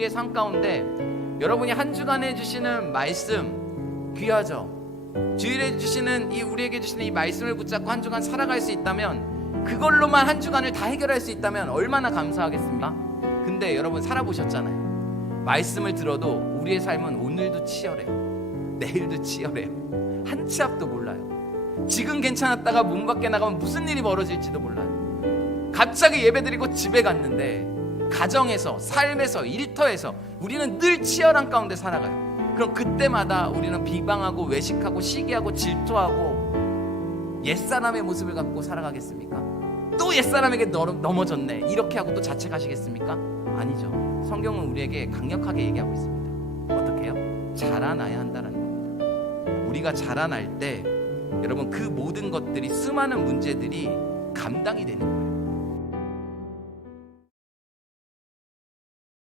우리의 삶 가운데 여러분이 한 주간 해주시는 말씀 귀하죠. 주일에 주시는 이 우리에게 주시는 이 말씀을 붙잡고 한 주간 살아갈 수 있다면 그걸로만 한 주간을 다 해결할 수 있다면 얼마나 감사하겠습니까? 근데 여러분 살아보셨잖아요. 말씀을 들어도 우리의 삶은 오늘도 치열해요. 내일도 치열해요. 한 치 앞도 몰라요. 지금 괜찮았다가 문 밖에 나가면 무슨 일이 벌어질지도 몰라요. 갑자기 예배드리고 집에 갔는데 가정에서 삶에서 일터에서 우리는 늘 치열한 가운데 살아가요. 그럼 그때마다 우리는 비방하고 외식하고 시기하고 질투하고 옛사람의 모습을 갖고 살아가겠습니까? 또 옛사람에게 넘- 넘어졌네 이렇게 하고 또 자책하시겠습니까? 아니죠. 성경은 우리에게 강력하게 얘기하고 있습니다. 어떻게 해요? 자라나야 한다는 겁니다. 우리가 자라날 때 여러분 그 모든 것들이 수많은 문제들이 감당이 되는 거예요.